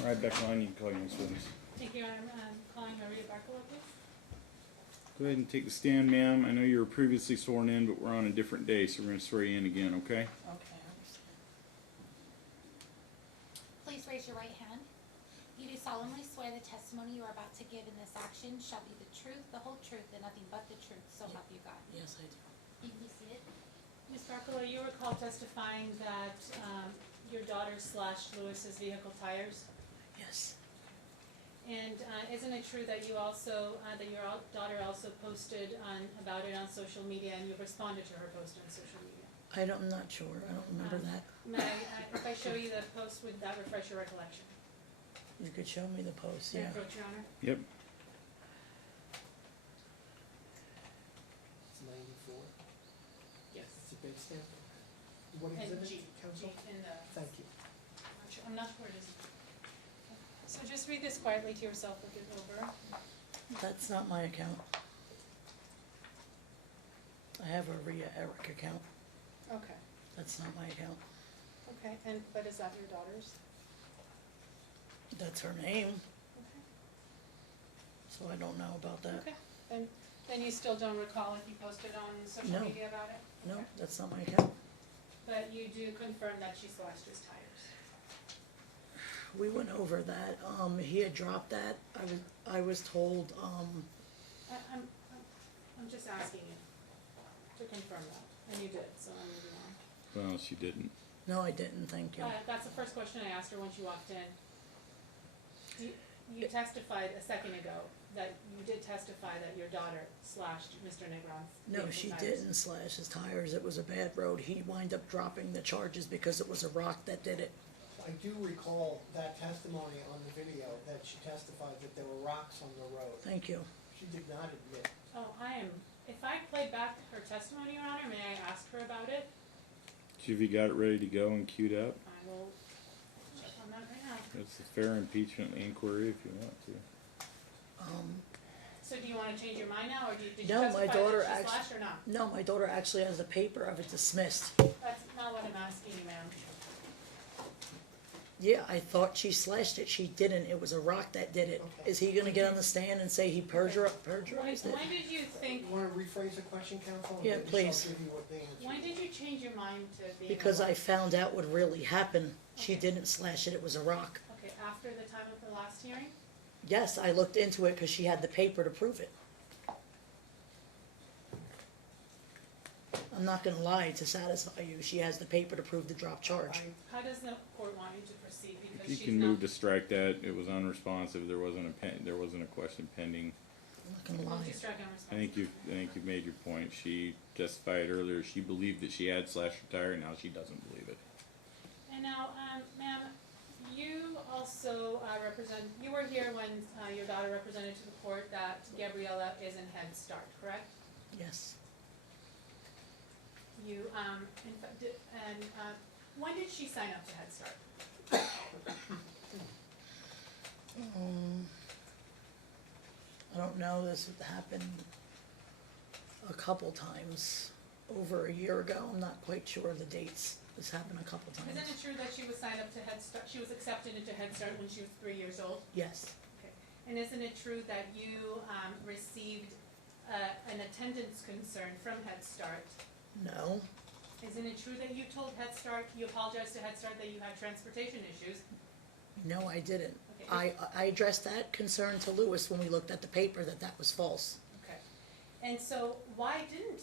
All right, Barkalow, you can call your next witness. Thank you. I'm calling Maria Barkalow, please. Go ahead and take the stand, ma'am. I know you were previously sworn in, but we're on a different day, so we're going to swear you in again, okay? Okay, I understand. Please raise your right hand. You do solemnly swear the testimony you are about to give in this action shall be the truth, the whole truth, and nothing but the truth, so help you God. Yes, I do. You can be seated. Ms. Barkalow, you recall testifying that your daughter slashed Lewis's vehicle tires? Yes. And isn't it true that you also, that your daughter also posted about it on social media, and you responded to her post on social media? I'm not sure. I don't remember that. May I, if I show you the post, would that refresh your recollection? You could show me the post, May I yeah. approach, Your Honor? Yep. It's 94. Yes. It's a big stamp. What And exhibit, G, counsel? in the, Thank you. I'm not sure it is. So just read this quietly to yourself, look it over. That's not my account. I have a Rhea Eric account. Okay, That's not my account. okay, and, but is that your daughter's? That's her name, Okay. so I don't know about that. Okay, then you still don't recall if you posted on social No. media about it? No, Okay. that's not my account. But you do confirm that she slashed his tires? We went over that. He had dropped that. I was told, I'm just asking you to confirm that, and you did, so I'm moving on. Well, she didn't. no, I didn't, thank you. That's the first question I asked her when she walked in. You testified a second ago that you did testify that your daughter slashed Mr. Negron's No, vehicle she tires. didn't slash his tires. It was a bad road. He wound up dropping the charges because it was a rock that did it. I do recall that testimony on the video that she testified that there were rocks on the road. Thank you. She did not admit. Oh, if I play back her testimony, Your Honor, may I ask her about it? Have you got it ready to go and queued up? I will check on that right now. It's a fair impeachment inquiry if you want to. So do you wanna change your mind now, or did you No, my testify daughter that she actu- slashed or not? No, my daughter actually has a paper of it dismissed. That's not what I'm asking you, ma'am. Yeah, I thought she slashed it. She didn't. It was a rock that did it. Okay. Is he gonna get on the stand and say he perjurized it? Uh, When did you think, You wanna rephrase the question, counsel? Yeah, And please. I'll give you what the answer when is. did you change your mind to being? Because a- I found out what really happened. She Okay. didn't slash it. It was a rock. Okay, after the time of the last hearing? Yes, I looked into it because she had the paper to prove it. I'm not gonna lie to satisfy you. She has the paper to prove the drop charge. How does the court want you to proceed, If because you she's can not. move to strike that, it was unresponsive. There wasn't a question pending. I'm not gonna Move lie. to strike I unresponsive. think you've made your point. She testified earlier. She believed that she had slashed her tire. Now she doesn't believe it. And now, ma'am, you also you were here when your daughter represented to the court that Gabriella is in Head Start, correct? Yes. You, in fact, when did she sign up to Head Start? I don't know. This had happened a couple times. Over a year ago. I'm not quite sure of the dates. This happened a couple Isn't times. it true that she was signed up to Head Start, she was accepted into Head Start when she was 3 years old? Yes. Okay. And isn't it true that you received an attendance concern from Head Start? No. Isn't it true that you told Head Start, you apologized to Head Start that you had transportation issues? No, I didn't. Okay. I addressed that concern to Lewis when we looked at the paper that was false. Okay. And so why didn't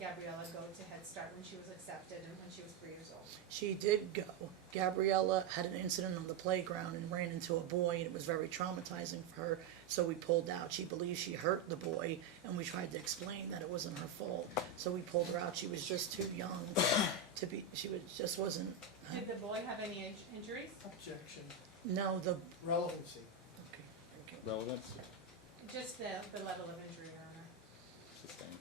Gabriella go to Head Start when she was accepted and when she was 3 years old? She did go. Gabriella had an incident on the playground and ran into a boy, and it was very traumatizing for her, so we pulled out. She believed she hurt the boy, and we tried to explain that it wasn't her fault. So we pulled her out. She was just too young to be, just wasn't, Did the boy have any injuries? Objection. no, the, Relevancy. okay, thank you. Relevance? Just the level of injury, Your Honor. Sustained.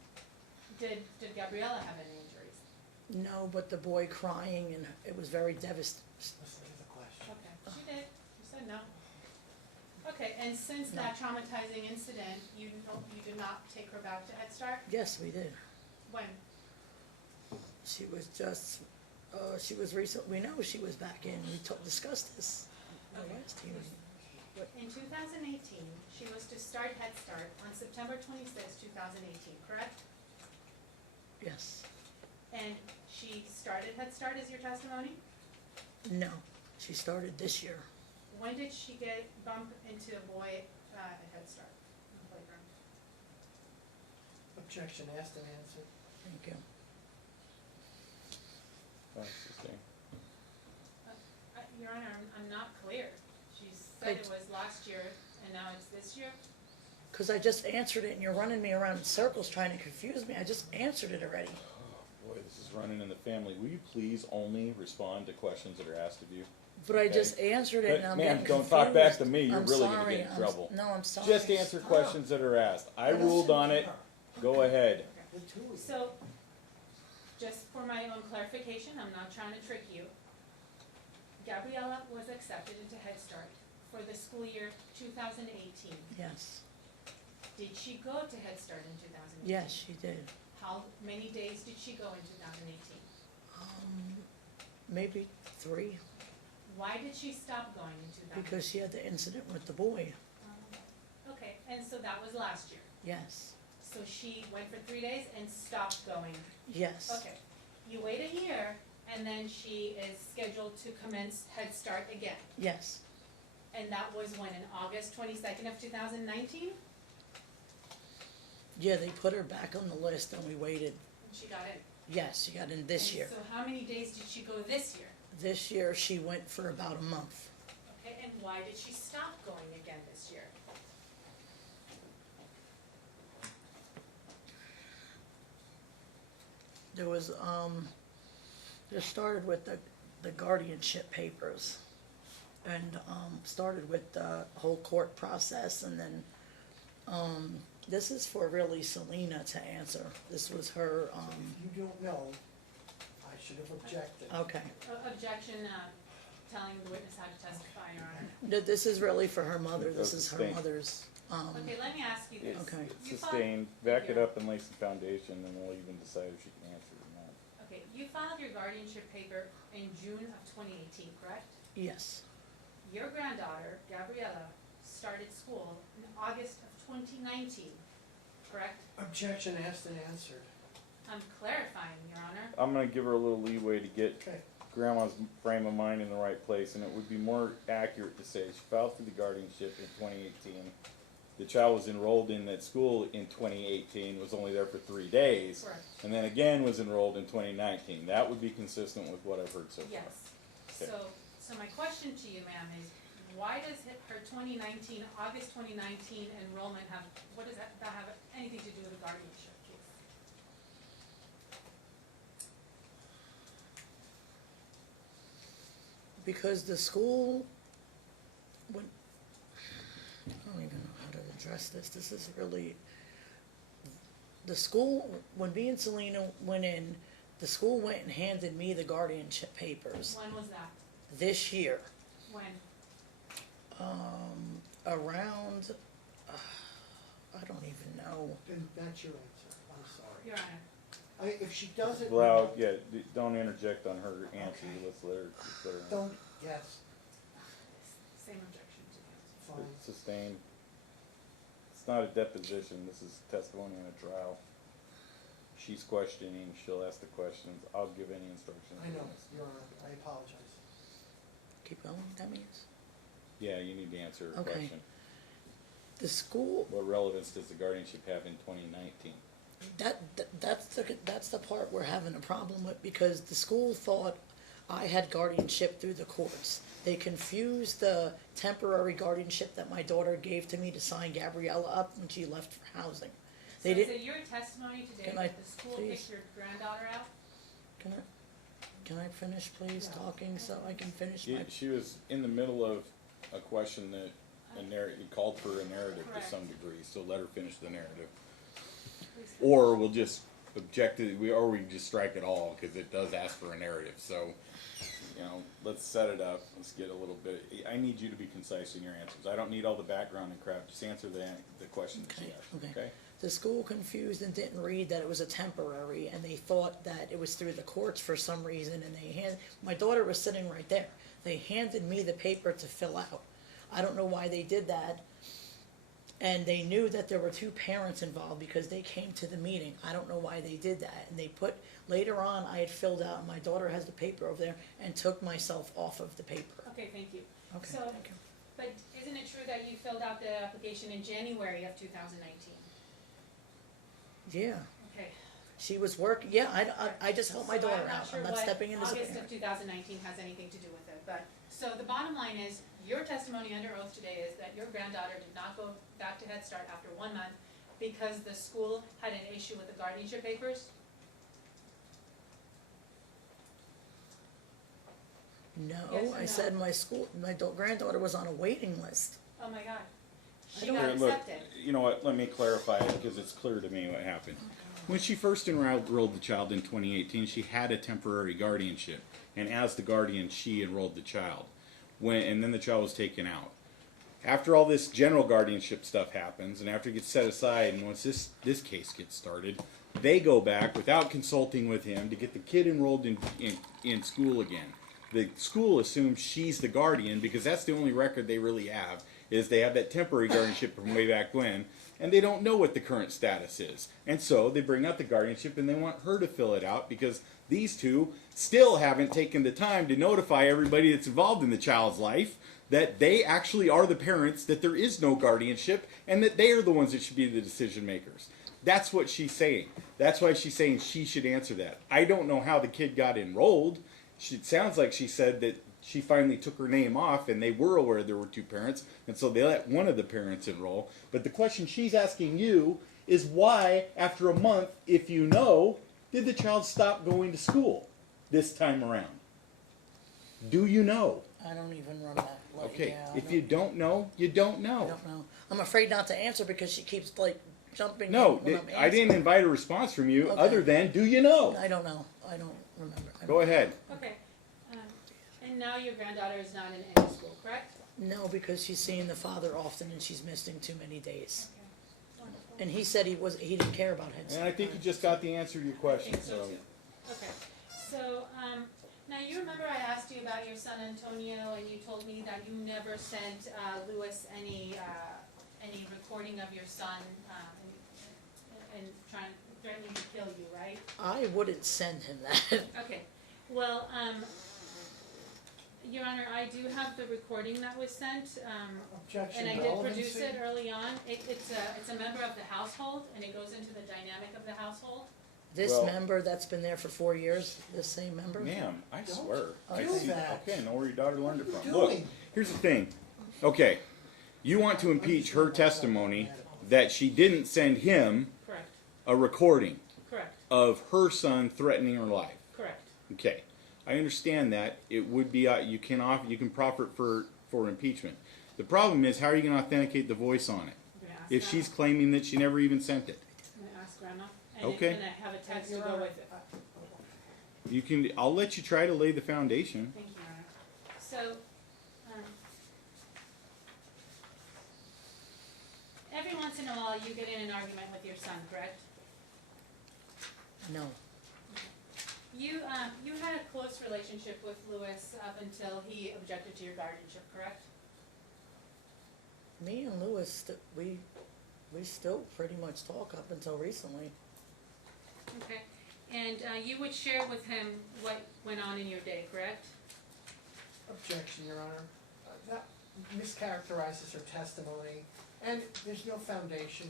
Did Gabriella have any injuries? No, but the boy crying, and it was very devastating. Listen to the question. Okay, she did. You said no. Okay, and since that traumatizing incident, you did not take her back to Head Start? Yes, we did. When? She was just, she was recent, we know she was back in, we discussed this. Okay. last hearing. In 2018, she was to start Head Start on September 26, 2018, correct? Yes. And she started Head Start as your testimony? No, she started this year. When did she get bumped into a boy at Head Start on the playground? Objection asked and answered. Thank you. Sustained. Your Honor, I'm not clear. She said it was last year and now it's this year? Because I just answered it and you're running me around in circles trying to confuse me. I just answered it already. Boy, this is running in the family. Will you please only respond to questions that are asked of you? But I Okay. just answered it But and I'm ma'am, getting don't confused. talk back to me. You're I'm really gonna sorry. get in trouble. No, I'm sorry. Just answer questions that are asked. I ruled on it. Go ahead. The two of you. So, just for my own clarification, I'm not trying to trick you. Gabriella was accepted into Head Start for the school year 2018. Yes, Did she go to Head Start in 2018? yes, she did. How many days did she go in 2018? Maybe 3, Why did she stop going in 2018? because she had the incident with the boy. Okay, and so that was last year. Yes, So she went for 3 days and stopped going. yes. Okay, you wait a year, and then she is scheduled to commence Head Start again. Yes, And that was when, in August 22nd of 2019? yeah, they put her back on the list and we waited. She got in. Yes, she got in this And year. So how many days did she go this year? This year, she went for about a month. Okay, and why did she stop going again this year? There was, it started with the guardianship papers. And, started with the whole court process and then, this is for really Selena to answer. This was her, If you don't know, I should have objected. okay. Objection, telling the witness how to testify, Your Honor. This is really for her mother. This is her Sustained. mother's, Okay, let me ask you this. It's Okay. You filed- sustained. Back it Yeah. up and lay some foundation, and we'll even decide if she can answer it or not. Okay, you filed your guardianship paper in June of 2018, correct? yes, Your granddaughter, Gabriella, started school in August of 2019, correct? Objection asked and answered. I'm clarifying, Your Honor. I'm gonna give her a little leeway to get Okay. grandma's frame of mind in the right place, and it would be more accurate to say she filed for the guardianship in 2018. The child was enrolled in that school in 2018, was only there for 3 days, Correct. and then again was enrolled in 2019. That would be consistent with what I've heard so far. Yes. Okay. So my question to you, ma'am, is why does her 2019, August 2019 enrollment have, what does that have anything to do with the guardianship case? because the school, when, I don't even know how to address this. This is really, the school, when me and Selena went in, the school went and handed me the guardianship papers When was that? this year. When? Around, I don't even know. Then that's your answer. I'm sorry. Your Honor. I mean, if she doesn't Well, know, yeah, don't interject on her answer. Okay. Let's let her. Answer. don't, yes, Same objection to the fine. It's sustained. It's not a deposition. This is testimony in a trial. She's questioning. She'll ask the questions. I'll give any instructions. I know, Your Honor, I apologize. Keep going, that means. Yeah, you need to answer her Okay. question. The school, What relevance does the guardianship have in 2019? that's the part we're having a problem with, because the school thought I had guardianship through the courts. They confused the temporary guardianship that my daughter gave to me to sign Gabriella up when she left for housing. They So is didn't, it your testimony today Can I that the school please? picked your granddaughter out? can I finish please talking so I can finish my, She was in the middle of a question that it called for a narrative Correct. to some degree, so let her finish the narrative. Please. Or we'll just object to, or we just strike it all, because it does ask for a narrative, so, you know, let's set it up, let's get a little bit, I need you to be concise in your answers, I don't need all the background and crap, just answer the question that she Okay, asked, okay. okay? the school confused and didn't read that it was a temporary, and they thought that it was through the courts for some reason, and my daughter was sitting right there. They handed me the paper to fill out. I don't know why they did that. And they knew that there were two parents involved because they came to the meeting. I don't know why they did that. And they put, later on, I had filled out, and my daughter has the paper over there, and took myself off of the paper. Okay, thank you. Okay, So, thank you. but isn't it true that you filled out the application in January of 2019? Yeah, Okay. she was working, yeah, I just helped my So daughter I'm out. sure I'm not what stepping in as a August parent. of 2019 has anything to do with it, but, so the bottom line is, your testimony under oath today is that your granddaughter did not go back to Head Start after 1 month because the school had an issue with the guardianship papers? No, Yes or I no? said my granddaughter was on a waiting list. Oh my God. She don't- got Here, look, accepted. you know what, let me clarify it because it's clear to me what happened. When she first enrolled the child in 2018, she had a temporary guardianship, and as the guardian, she enrolled the child. And then the child was taken out. After all this general guardianship stuff happens, and after it gets set aside, and once this case gets started, they go back without consulting with him to get the kid enrolled in school again. The school assumes she's the guardian because that's the only record they really have, is they have that temporary guardianship from way back when, and they don't know what the current status is. And so they bring out the guardianship and they want her to fill it out because these two still haven't taken the time to notify everybody that's involved in the child's life that they actually are the parents, that there is no guardianship, and that they are the ones that should be the decision makers. That's what she's saying. That's why she's saying she should answer that. I don't know how the kid got enrolled. It sounds like she said that she finally took her name off and they were aware there were two parents, and so they let one of the parents enroll. But the question she's asking you is why, after a month, if you know, did the child stop going to school this time around? Do you know? I don't even run that. Okay, Yeah, I if you don't know, you don't I know. don't know. I'm afraid not to answer because she keeps jumping. No, when I'm I didn't answering. invite a response from you Okay. other than, do you know? I don't know. I don't remember. I Go don't- ahead. Okay. And now your granddaughter is not in any school, correct? No, because she's seeing the father often and she's missing too many days. Okay. Wonderful. And he said he didn't care about Head And Start. I think you just got the answer to your question, I think so so. too. Okay, so, now you remember I asked you about your son Antonio, and you told me that you never sent, Louis any recording of your son, and threatening to kill you, right? I wouldn't send him that. Okay, well, Your Honor, I do have the recording that was sent, Objection, and I did produce relevancy? it early on. It's a member of the household, and it goes into the dynamic of the household. This Well- member that's been there for 4 years, this same member? Ma'am, I Don't swear. I do see- that. Okay, I know where your daughter learned it What are from. you Look, doing? here's the thing. Okay, you want to impeach her testimony that she didn't send him Correct, a recording correct, of her son threatening her life. correct. Okay, I understand that. It would be, you can proffer it for impeachment. The problem is, how are you going to authenticate the voice on it I'm gonna ask if Grandma. she's claiming that she never even sent it? I'm gonna ask Grandma, and Okay. and I have a text to go with it. You can. I'll let you try to lay the foundation. Thank you, Your Honor. So, every once in a while, you get in an argument with your son, correct? No. You had a close relationship with Louis up until he objected to your guardianship, correct? Me and Louis, we still pretty much talk up until recently. Okay. And you would share with him what went on in your day, correct? Objection, Your Honor. That mischaracterizes her testimony, and there's no foundation.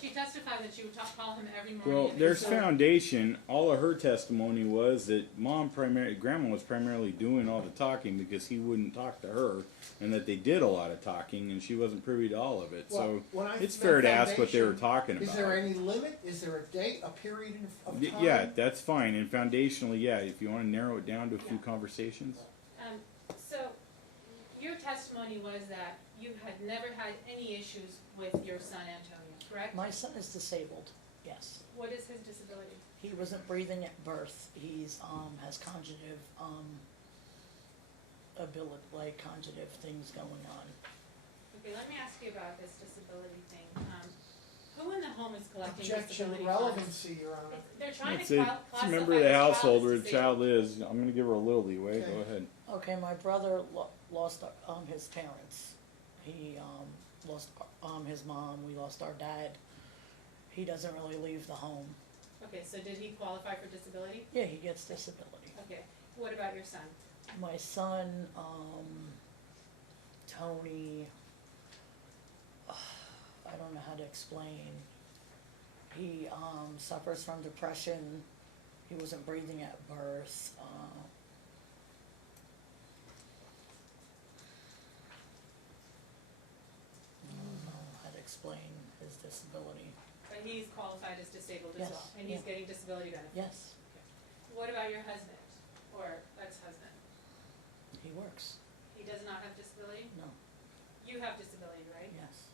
She testified that she would call him every morning. Well, and there's so- foundation. All of her testimony was that grandma was primarily doing all the talking because he wouldn't talk to her, and that they did a lot of talking, and she wasn't privy to all of it. Well, So when I it's meant fair to ask what they were foundation, talking Is about. there any limit? Is there a date, a period of time? Yeah, that's fine. And foundationally, yeah, if you want to narrow it down to a few Yeah. conversations. So, your testimony was that you had never had any issues with your son Antonio, correct? My son is disabled, yes. What is his disability? He wasn't breathing at birth. He's, has conjugative, conjugative things going on. Okay, let me ask you about this disability thing. Who in the home is collecting Objection, disability funds? relevancy, Your Honor. They're trying It's to a, classify it's a member of the the child household as where the disabled. child is. I'm gonna give her a little leeway. Okay. Go ahead. Okay, my brother lost his parents. He lost his mom. We lost our dad. He doesn't really leave the home. Okay, so did he qualify for disability? Yeah, he gets disability. Okay, what about your son? My son, Tony, I don't know how to explain. He suffers from depression. He wasn't breathing at birth. I don't know how to explain his disability. But he's qualified as disabled as Yes, well, and he's yeah. getting disability benefits. Yes, What about your husband or ex-husband? he works. He does not have disability? No, You have disability, right? yes,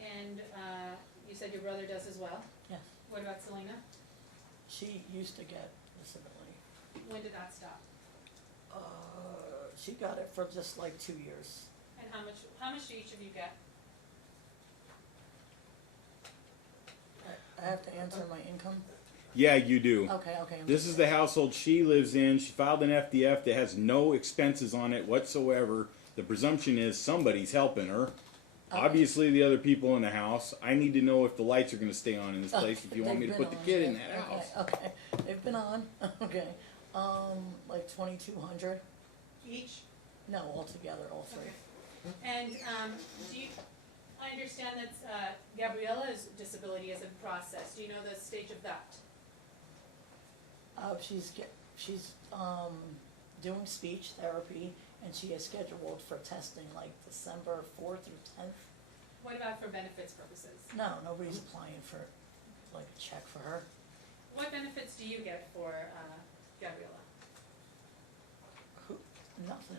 And you said your brother does as well? yes. What about Selena? She used to get disability. When did that stop? She got it for just like 2 years. And how much do each of you get? I have to answer my income? Yeah, you do. Okay, okay. I'm This just is the saying. household she lives in. She filed an FDF that has no expenses on it whatsoever. The presumption is somebody's helping her. Okay. Obviously, the other people in the house. I need to know if the lights are going to stay on in this place. If you want me to They've put the been kid on, in that okay, house. Okay, they've been on, okay. Like 2,200? Each? No, altogether, all three. Okay. And do you, I understand that Gabriella's disability is in process. Do you know the stage of that? She's doing speech therapy, and she is scheduled for testing like December 4th through 10th. What about for benefits purposes? No, nobody's applying for like a check for her. What benefits do you get for Gabriella? Nothing.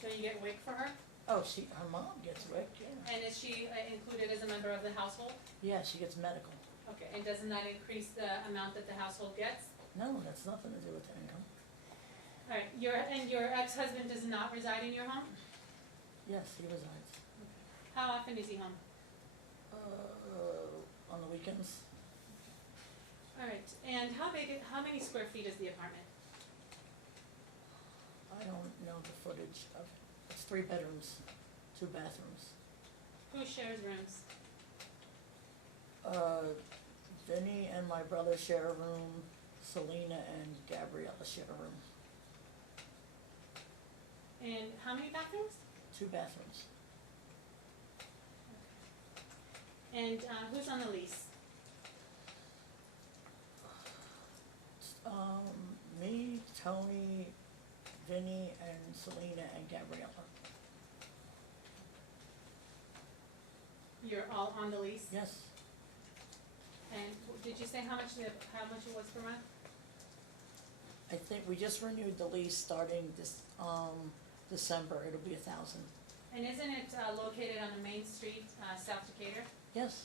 Do you get WIC for her? Oh, her mom gets WIC, yeah. And is she included as a member of the household? Yeah, she gets medical. Okay, and doesn't that increase the amount that the household gets? No, that's nothing to do with the income. All right, your ex-husband does not reside in your home? Yes, he resides. How often is he home? On the weekends. All right, and how many square feet is the apartment? I don't know the footage of it. It's 3 bedrooms, 2 bathrooms. Who shares rooms? Vinny and my brother share a room. Selena and Gabriella share a room. And how many bathrooms? 2 bathrooms. And who's on the lease? Me, Tony, Vinny, and Selena, and Gabriella. You're all on the lease? Yes, And did you say how much it was per month? I think we just renewed the lease starting this, December. It'll be 1,000. And isn't it located on the main street, South Decatur? Yes,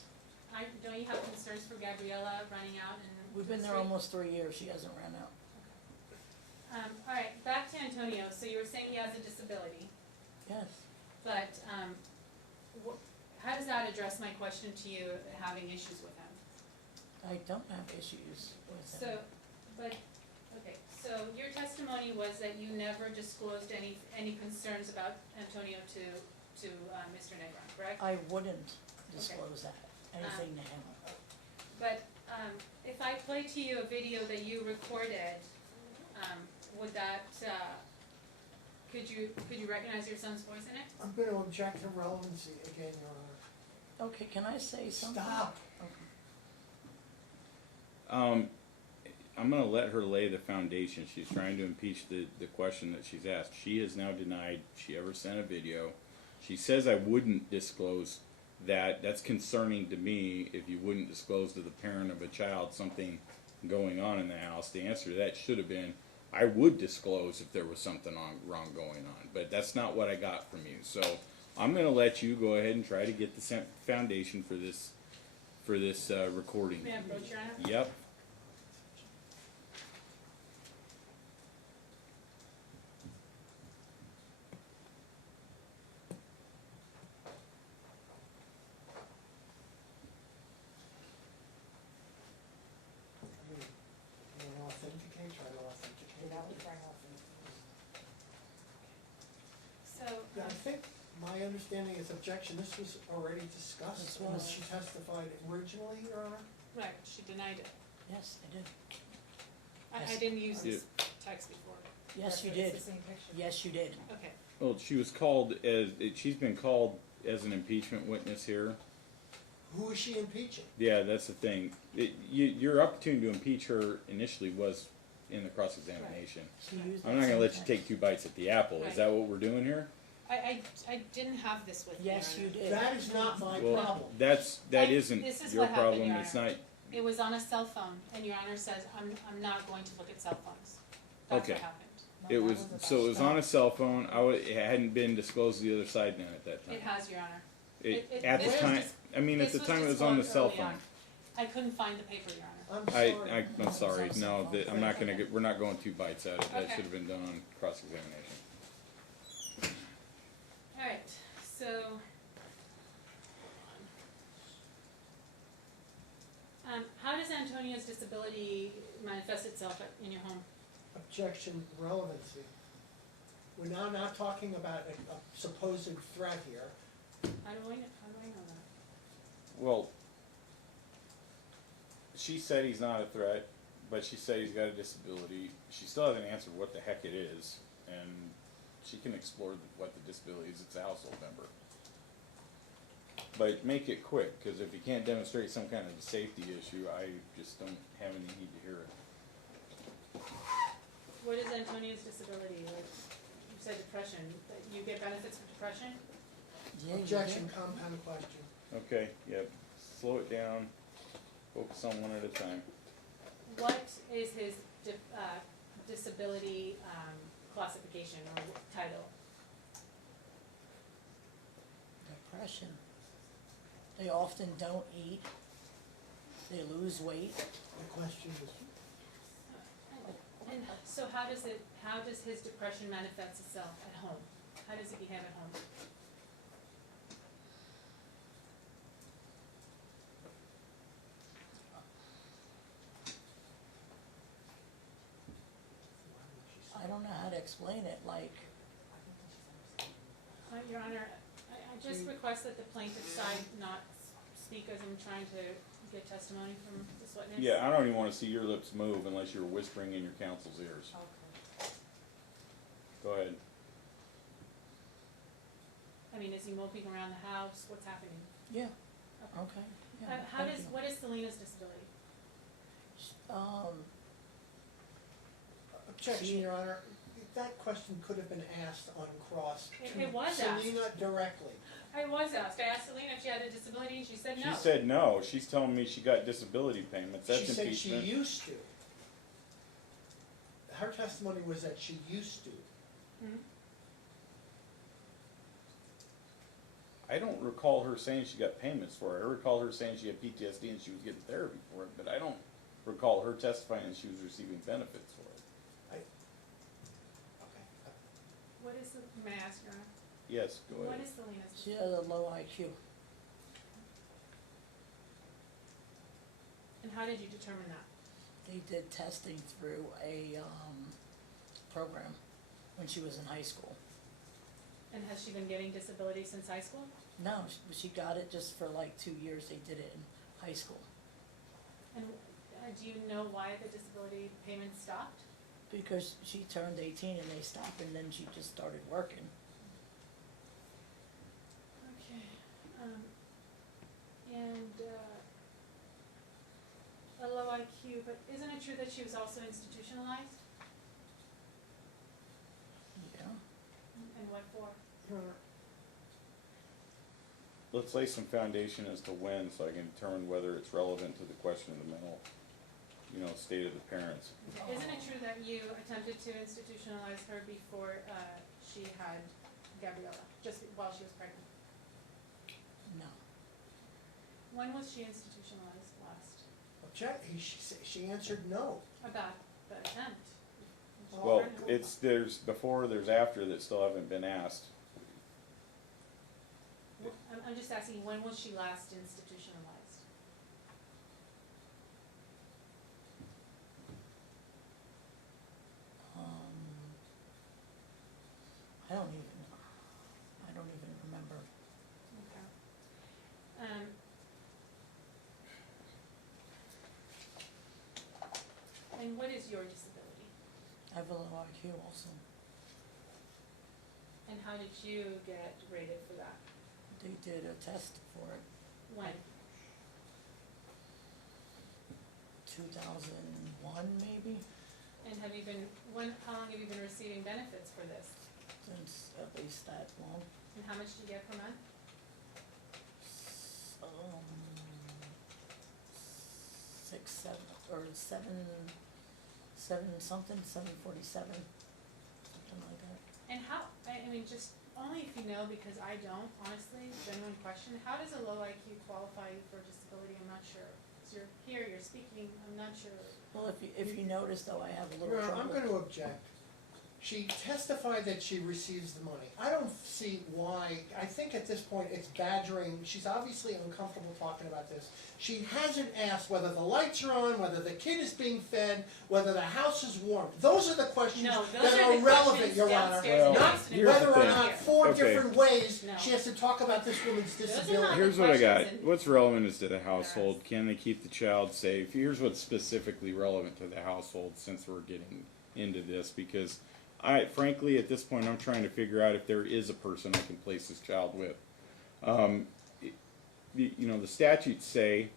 Don't you have concerns for Gabriella running out and? we've been there almost 3 years. She hasn't ran out. All right, back to Antonio. So you were saying he has a disability, Yes. but how does that address my question to you, having issues with him? I don't have issues with him. So, okay, so your testimony was that you never disclosed any concerns about Antonio to Mr. Negron, correct? I wouldn't disclose anything to him. But if I play to you a video that you recorded, would that, could you recognize your son's voice in it? I'm gonna object to relevancy again, Your Honor. Okay, can I say something? Stop. Okay. I'm going to let her lay the foundation. She's trying to impeach the question that she's asked. She has now denied she ever sent a video. She says I wouldn't disclose that. That's concerning to me if you wouldn't disclose to the parent of a child something going on in the house. The answer to that should have been I would disclose if there was something wrong going on. But that's not what I got from you. So I'm going to let you go ahead and try to get the foundation for this recording. May I approach, Your Honor? Yep. authenticate, try to authenticate. So, Yeah, I think my understanding is objection, this was already discussed This when was. she testified originally, Your Honor. right, she denied it. Yes, I did. I Yes. didn't use this text before. Yes, you It's did. the same picture. Yes, you did. Okay, Well, she was called she's been called as an impeachment witness here. Who is she impeaching? Yeah, that's the thing. Your opportunity to impeach her initially was in the cross-examination. She used I'm that not gonna same let you text. take two bites at the apple. Is Right. that what we're doing here? I didn't have this with me. Yes, Your you Honor. did. That is not my Well, problem. that isn't This is your what happened, problem. Your It's Honor. not. It was on a cell phone, and Your Honor says, I'm not going to look at cell phones. That's Okay. what happened. It was so. It was on a cell phone. It hadn't been disclosed to the other side then at that time. It has, Your Honor. At the this was time, just- I mean, at this the time it was on the disclosed cell early on. phone. I couldn't find the paper, Your Honor. I'm sorry. I'm sorry. No, I'm not gonna Okay. get. We're not going two bites at it. That Okay. should have been done on cross-examination. All right, so. How does Antonia's disability manifest itself in your home? Objection relevancy. We're now not talking about a supposed threat here. How do I know that? Well, she said he's not a threat, but she said he's got a disability. She still hasn't answered what the heck it is, and she can explore what the disability is. It's a household member. But make it quick, because if you can't demonstrate some kind of a safety issue, I just don't have any need to hear it. What is Antonia's disability? Like, you said depression, that you get benefits for depression? Yeah, you Objection, did. compound question. Okay, yep. Slow it down. Focus on one at a time. What is his disability classification or title? Depression. They often don't eat. They lose weight. The question is, And so how does his depression manifest itself at home? How does he behave at home? I don't know how to explain it, like, Your Honor, I just request that the plaintiff side not speak as I'm trying to get testimony from this witness. Yeah, I don't even want to see your lips move unless you're whispering in your counsel's ears. Okay. Go ahead. I mean, is he moping around the house? What's happening? yeah, Okay. okay. Yeah, thank you. What is Selena's disability? objection, Your Honor. That question could have been asked on cross It was to asked. Selena directly. I was asked. I asked Selena if she had a disability and she said no. She said no. She's telling me she got disability payments. That's She said she impeachment. used to. Her testimony was that she used to. Mhm. I don't recall her saying she got payments for it. I recall her saying she had PTSD and she was getting therapy for it, but I don't recall her testifying that she was receiving benefits for it. Okay. What is may I ask Your Honor? Yes, go What ahead. is Selena's She disability? has a low IQ. And how did you determine that? They did testing through a, program when she was in high school. And has she been getting disability since high school? No, she got it just for like 2 years. They did it in high school. And do you know why the disability payments stopped? Because she turned 18 and they stopped, and then she just started working. Okay, and, a low IQ, but isn't it true that she was also institutionalized? Yeah. And what for? Your Honor, Let's lay some foundation as to when, so I can determine whether it's relevant to the question of the mental, state of the parents. Isn't it true that you attempted to institutionalize her before, she had Gabriella, just while she was pregnant? No. When was she institutionalized last? she answered no. About the attempt? Well, there's before, there's after that still haven't been asked. I'm just asking, when was she last institutionalized? what is your disability? I have a low IQ also. And how did you get rated for that? They did a test for it, When? 2001 maybe, And have you been, how long have you been receiving benefits for this? since at least that long. And how much do you get per month? Six, seven, or seven something, 747, something like that. And how, I mean, just only if you know, because I don't, honestly, genuine question, how does a low IQ qualify you for disability? I'm not sure. 'Cause you're here, you're speaking, I'm not sure. Well, if you notice though, I have a little Your Honor, trouble. I'm gonna object. She testified that she receives the money. I don't see why, I think at this point it's badgering, she's obviously uncomfortable talking about this. She hasn't asked whether the lights are on, whether the kid is being fed, whether the house is warm. Those are the questions No, those that are are the relevant, questions Your Honor. downstairs in Not Houston. Here's the whether or thing. not four Okay. different ways No. she has to talk about this woman's Those are disability. not- Here's what I got. questions and- What's relevant is to the household. Can they keep the child safe? Here's what's specifically relevant to the household since we're getting into this, because frankly, at this point, I'm trying to figure out if there is a person I can place this child with. The statutes say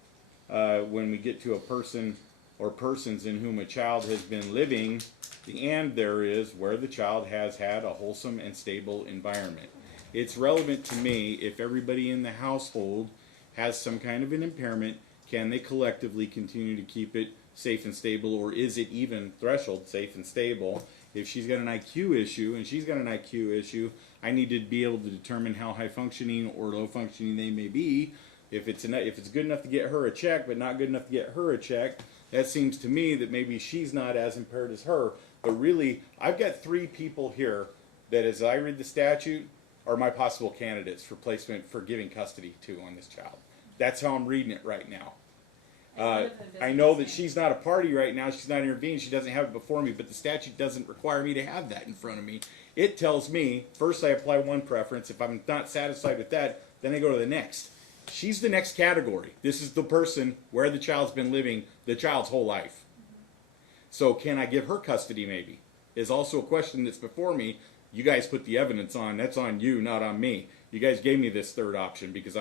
when we get to a person or persons in whom a child has been living, the and there is where the child has had a wholesome and stable environment. It's relevant to me if everybody in the household has some kind of an impairment, can they collectively continue to keep it safe and stable, or is it even threshold safe and stable? If she's got an IQ issue and she's got an IQ issue, I need to be able to determine how high functioning or low functioning they may be. If it's good enough to get her a check, but not good enough to get her a check, that seems to me that maybe she's not as impaired as her. But really, I've got 3 people here that, as I read the statute, are my possible candidates for placement for giving custody to on this child. That's how I'm reading it right now. I know that she's not a party right now, she's not intervened, she doesn't have it before me, but the statute doesn't require me to have that in front of me. It tells me, first I apply one preference, if I'm not satisfied with that, then I go to the next. She's the next category. This is the person where the child's been living the child's whole life. So can I give her custody maybe? Is also a question that's before me. You guys put the evidence on, that's on you, not on me. You guys gave me this third option because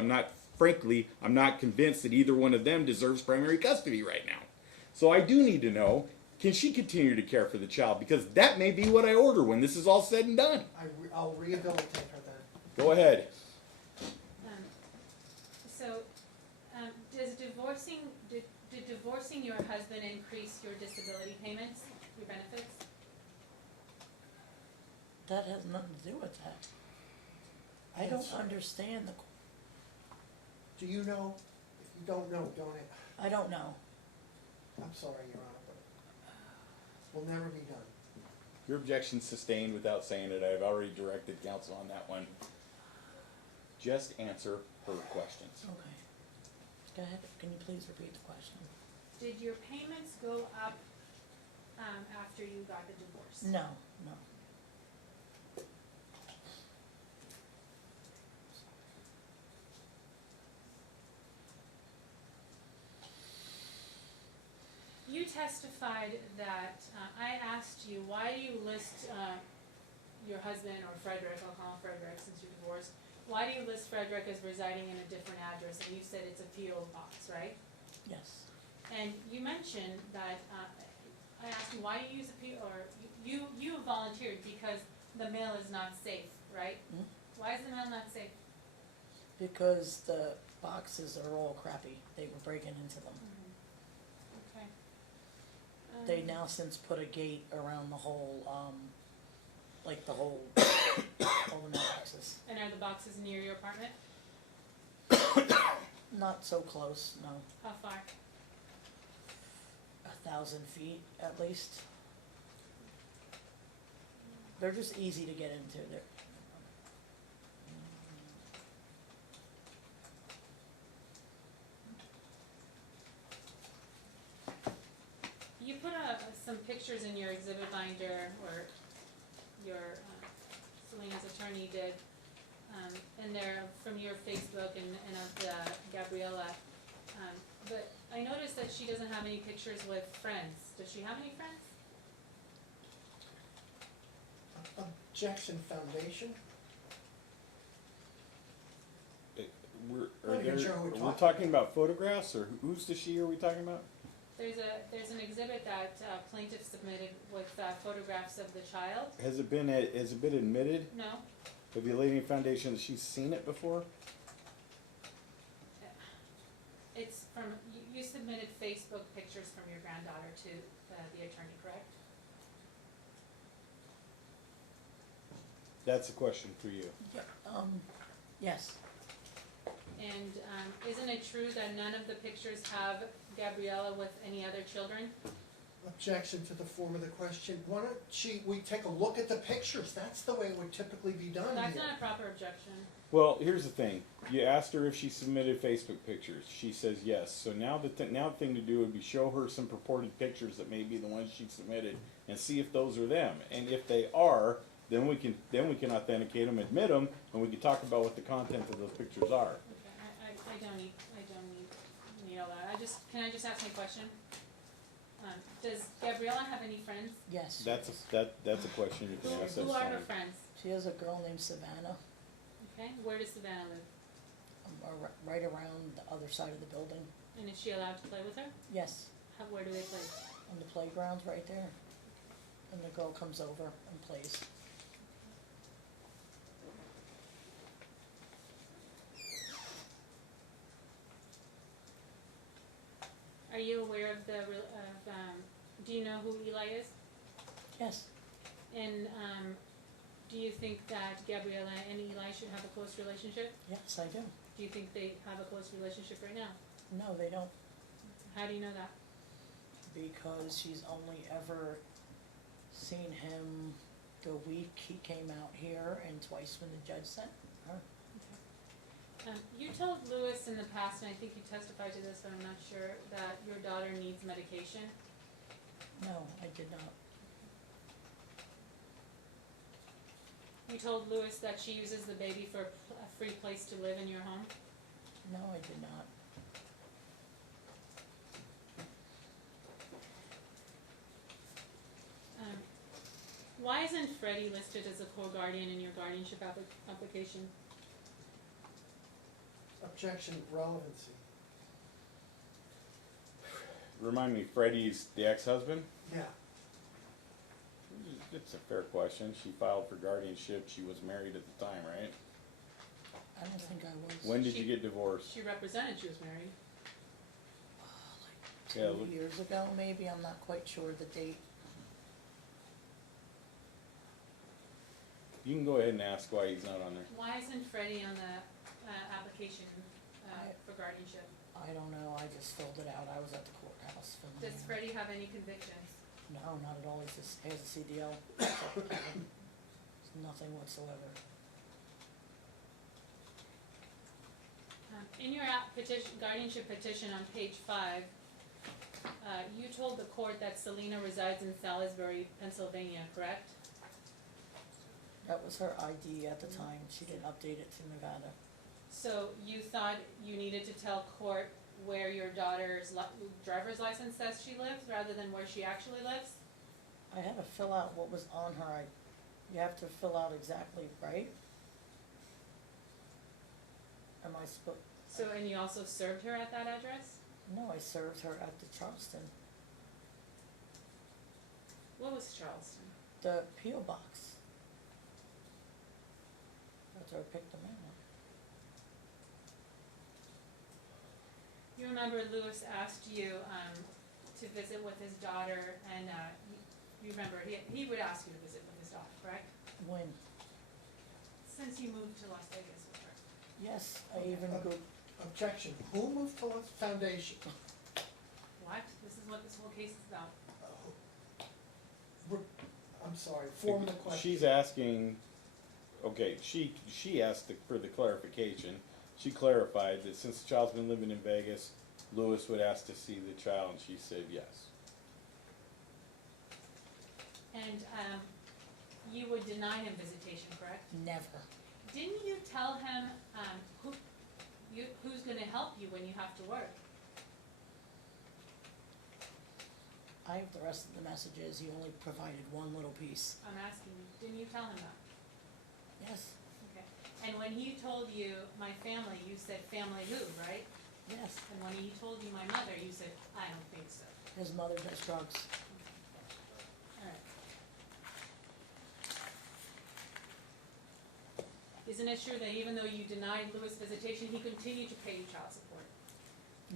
frankly, I'm not convinced that either one of them deserves primary custody right now. So I do need to know, can she continue to care for the child? Because that may be what I order when this is all said and done. I'll rehabilitate her then. Go ahead. Did divorcing your husband increase your disability payments, your benefits? That has nothing to do with that. I don't That's right. understand Do you know? If you don't know, don't it? I don't know. I'm sorry, Your Honor, but will never be done. Your objection's sustained without saying it. I've already directed counsel on that one. Just answer her questions. Okay. Go ahead, can you please repeat the question? Did your payments go up after you got the divorce? No, no. You testified that, I asked you, why do you list your husband, or Frederick, I'll call him Frederick since you're divorced, why do you list Frederick as residing in a different address, and you said it's a P.O. box, right? Yes. And you mentioned that, I asked you, why do you use a P, or you volunteered because the mail is not safe, right? Hmm? Why is the mail not safe? Because the boxes are all crappy. They were breaking into them. Okay. They now since put a gate around the whole, like the whole, all the mailboxes. And are the boxes near your apartment? Not so close, no. How far? 1,000 feet at least. They're just easy to get into. You put some pictures in your exhibit binder, or your, Selena's attorney did, and they're from your Facebook and of the Gabriella, but I noticed that she doesn't have any pictures with friends. Does she have any friends? Objection Foundation? We're, Not even sure who we're we're talking about photographs, or who's the she are we talking about? There's an exhibit that plaintiff submitted with photographs of the child. Has it been admitted? No? Have the Lady Foundation, has she seen it before? It's from, you submitted Facebook pictures from your granddaughter to the attorney, correct? That's a question for you. Yes, And isn't it true that none of the pictures have Gabriella with any other children? Objection to the form of the question. Why don't we take a look at the pictures? That's the way it would typically be done That's here. not a proper objection. Well, here's the thing. You asked her if she submitted Facebook pictures. She says yes. So now the thing to do would be show her some purported pictures that may be the ones she submitted, and see if those are them. And if they are, then we can authenticate them, admit them, and we can talk about what the content of those pictures are. Okay, I don't need all that. Can I just ask my question? Does Gabriella have any friends? yes. That's a question you can ask. Who That's are fine. her friends? She has a girl named Savannah, Okay, where does Savannah live? right around the other side of the building. And is she allowed to play with her? Yes, Where do they play? on the playground right there. And the girl comes over and plays. Are you aware of do you know who Eli is? Yes, And do you think that Gabriella and Eli should have a close relationship? yes, I do. Do you think they have a close relationship right now? No, they don't, How do you know that? because she's only ever seen him the week he came out here and twice when the judge sent her. You told Lewis in the past, and I think you testified to this, but I'm not sure, that your daughter needs medication. No, I did not. You told Lewis that she uses the baby for a free place to live in your home. No, I did not. Why isn't Freddie listed as a co-guardian in your guardianship application? Objection, relevancy. Remind me, Freddie's the ex-husband? Yeah. It's a fair question. She filed for guardianship. She was married at the time, right? I don't think I was. When did you get divorced? She represented she was married. Like Yeah, 2 look- years ago, maybe, I'm not quite sure the date. You can go ahead and ask why he's not on there. Why isn't Freddie on the application for guardianship? I don't know, I just filled it out, I was at the courthouse filling it Does out. Freddie have any convictions? No, not at all, he just has a CDL. It's nothing whatsoever. In your guardianship petition on page 5, you told the court that Selena resides in Salisbury, Pennsylvania, correct? That was her ID at the time, she didn't update it to Nevada. So you thought you needed to tell court where your daughter's driver's license says she lives, rather than where she actually lives? I had to fill out what was on her, you have to fill out exactly, right? Am I So, and you also served her at that address? no, I served her at the Charleston, What was Charleston? the P.O. box. That's where I picked them out. You remember Lewis asked you to visit with his daughter, and you remember he would ask you to visit with his daughter, correct? When? Since you moved to Las Vegas with her. Yes, I even go, Objection, who moved to the foundation? What? This is what this whole case is about. I'm sorry, form of the question. She's asking, okay, she asked for the clarification. She clarified that since the child's been living in Vegas, Lewis would ask to see the child, and she said yes. And you would deny him visitation, correct? never. Didn't you tell him who's going to help you when you have to work? I have the rest of the messages, he only provided one little piece. I'm asking you, didn't you tell him that? Yes, Okay. And when he told you my family, you said family who, right? yes, And when he told you my mother, you said, I don't think so. his mother does drugs. Alright. Isn't it true that even though you denied Louis visitation, he continued to pay you child support?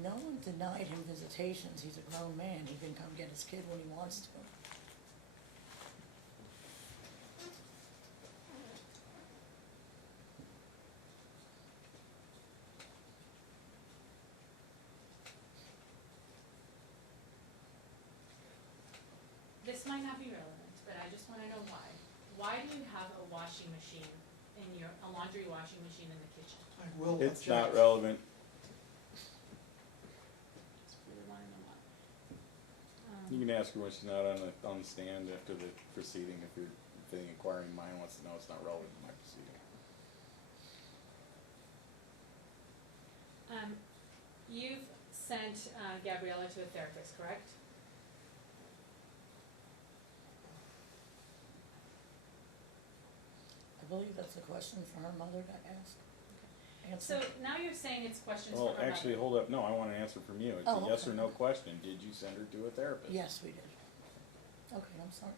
No one denied him visitations, he's a grown man, he can come get his kid when he wants to. This might not be relevant, but I just wanna know why. Why do you have a washing machine a laundry washing machine in the kitchen? I will It's object. not relevant. Just really wanna know why. You can ask her when she's not on the stand after the proceeding, if the inquiring mind wants to know, it's not relevant to my proceeding. You've sent Gabriella to a therapist, correct? I believe that's a question for her mother to ask. So Answer. now you're saying it's questions for Well, her mother. actually, hold up, no, I want an answer from you. It's a Oh, yes or okay. no question. Did you send her to a therapist? Yes, we did. Okay, I'm sorry.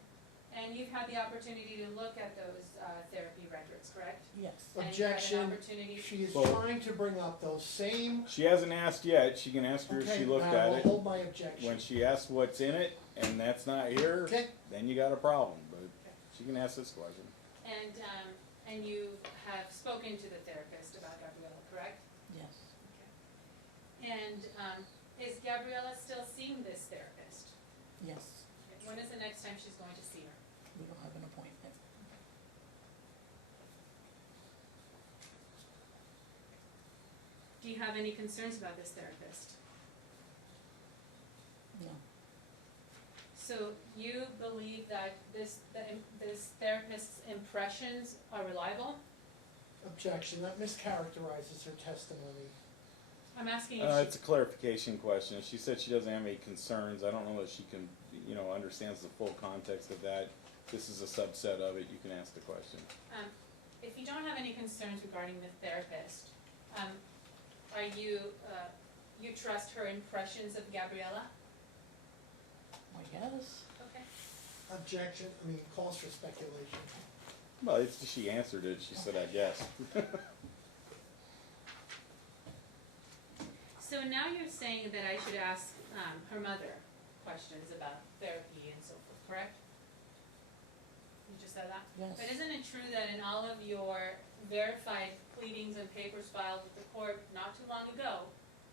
And you've had the opportunity to look at those therapy records, correct? Yes. Objection. And you had an opportunity. She is Well- trying to bring up those same. She hasn't asked yet. She can ask her if Okay, she looked I at will it. hold my objection. When she asks what's in it, and that's not here, Okay, then you got a problem, but she can ask this question. And you have spoken to the therapist about Gabriella, correct? Yes. And is Gabriella still seeing this therapist? Yes. When is the next time she's going to see her? We don't have an appointment. Do you have any concerns about this therapist? No. So you believe that this therapist's impressions are reliable? objection, that mischaracterizes her testimony. I'm asking if It's a clarification question. She said she doesn't have any concerns. I don't know that she can, understands the full context of that. This is a subset of it. You can ask the question. if you don't have any concerns regarding the therapist, are you, you trust her impressions of Gabriella? I guess. Okay. Objection, calls for speculation. Well, she answered it. She said, I guess. So now you're saying that I should ask her mother questions about therapy and so forth, correct? You just said that? Yes. But isn't it true that in all of your verified pleadings and papers filed with the court not too long ago,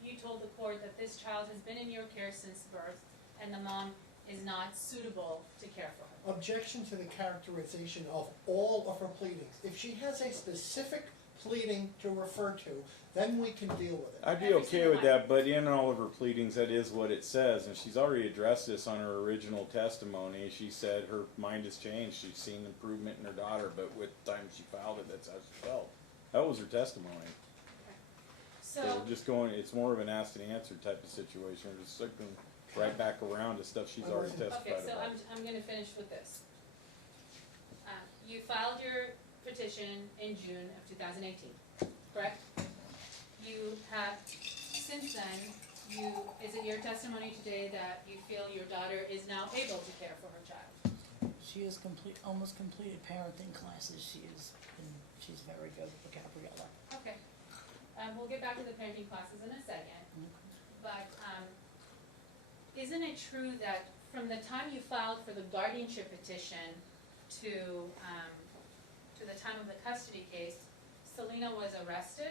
you told the court that this child has been in your care since birth and the mom is not suitable to care for her? Objection to the characterization of all of her pleadings. If she has a specific pleading to refer to, then we can deal with it. I'd be Every okay single with one. that, but in all of her pleadings, that is what it says, and she's already addressed this on her original testimony. She said her mind has changed. She's seen improvement in her daughter, but with the time she filed it, that's how she felt. That was her testimony. So So, we're just going, it's more of an ask and answer type of situation. We're just circling right back around to stuff she's already okay, testified so about. I'm gonna finish with this. You filed your petition in June of 2018, correct? You have, since then, is it your testimony today that you feel your daughter is now able to care for her child? She has almost completed parenting classes. She's very good with Gabriella. Okay, we'll get back to the parenting classes in a second, but, isn't it true that from the time you filed for the guardianship petition to the time of the custody case, Selena was arrested?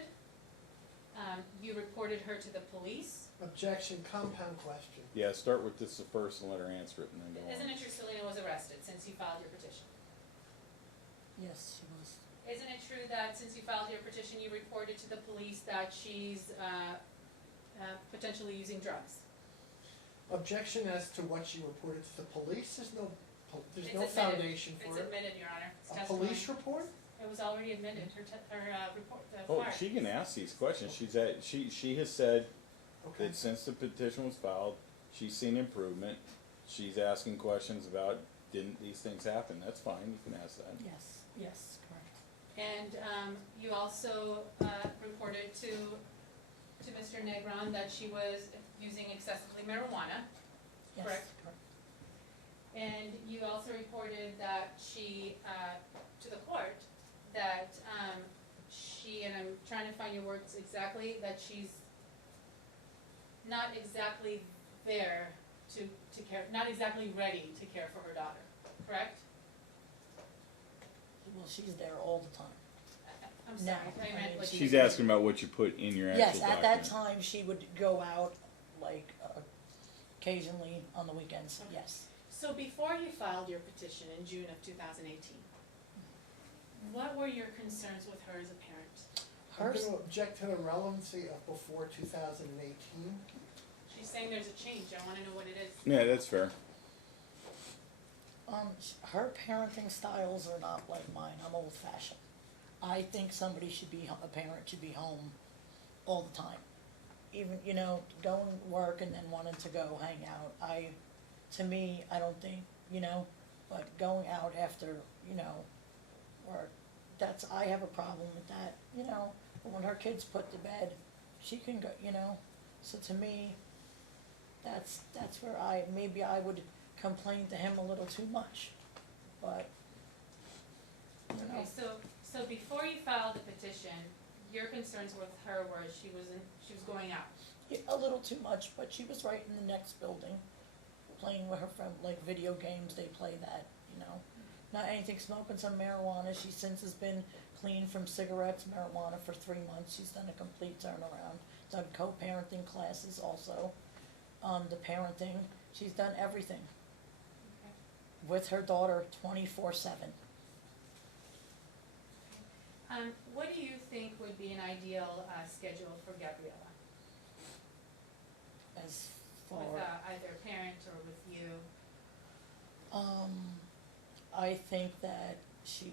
You reported her to the police? Objection, compound question. Yeah, start with this first and let her answer it, and then go Isn't on. it true Selena was arrested since you filed your petition? Yes, she was. Isn't it true that since you filed your petition, you reported to the police that she's potentially using drugs? Objection as to what she reported to the police, there's no It's no admitted. foundation It's for it. admitted, Your Honor. It's A testimony. police report? It was already admitted, her report, the Oh, file. she can ask these questions. She has said Okay. that since the petition was filed, she's seen improvement. she's asking questions about, didn't these things happen? That's fine, you can ask that. Yes, yes, correct. And you also reported to Mr. Negron that she was using excessively marijuana, Yes, correct? And you also reported that she, to the court, that she, and I'm trying to find your words exactly, that she's not exactly there to care, not exactly ready to care for her daughter, correct? Well, she's there all the time. I'm No, sorry, I meant like. She's asking about what you put in your actual Yes, document. at that time, she would go out, like, occasionally on the weekends, yes. So before you filed your petition in June of 2018, what were your concerns with her as a parent? I'm Hers, gonna object to the relevancy of before 2018. She's saying there's a change, I wanna know what it is. Yeah, that's fair. her parenting styles are not like mine, I'm old fashioned. I think somebody should be, a parent should be home all the time. Even, you know, going to work and then wanting to go hang out, to me, I don't think, you know, but going out after, you know, work, I have a problem with that, you know, but when her kid's put to bed, she can go, you know, so to me, that's where maybe I would complain to him a little too much, but, you know. Okay, so before you filed the petition, your concerns with her were she was going out. Yeah, a little too much, but she was right in the next building, playing with her friend, like video games, they play that, you know. Not anything, smoking some marijuana, she since has been clean from cigarettes, marijuana for 3 months, she's done a complete turnaround. Done co-parenting classes also, the parenting, she's done everything Okay. with her daughter 24/7. What do you think would be an ideal schedule for Gabriella? As far, With either a parent or with you? I think that she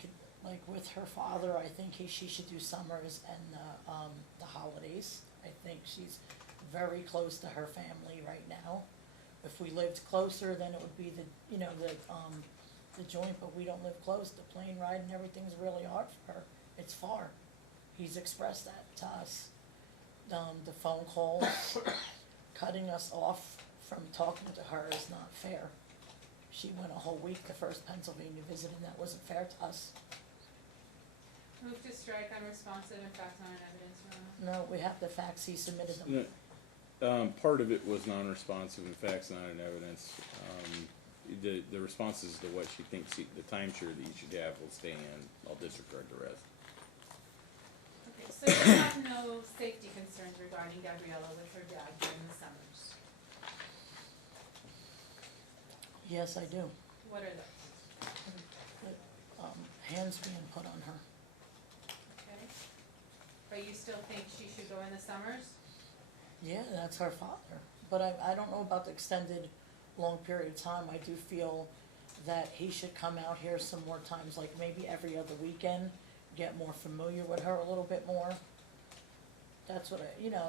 could, like with her father, I think she should do summers and the holidays. I think she's very close to her family right now. If we lived closer, then it would be the joint, but we don't live close. The plane ride and everything's really hard for her. It's far. He's expressed that to us. The phone calls, cutting us off from talking to her is not fair. She went a whole week the first Pennsylvania visit, and that wasn't fair to us. Move to strike unresponsive and facts not in evidence, Your Honor. No, we have the facts, he submitted them. Part of it was non-responsive and facts not in evidence. The responses to what she thinks the timeshare that you should have will stay in. I'll disregard the rest. Okay, so you have no safety concerns regarding Gabriella with her dad during the summers? Yes, I do. What are those? Hands being put on her. Okay. But you still think she should go in the summers? Yeah, that's her father. But I don't know about the extended, long period of time. I do feel that he should come out here some more times, like maybe every other weekend, get more familiar with her a little bit more. That's what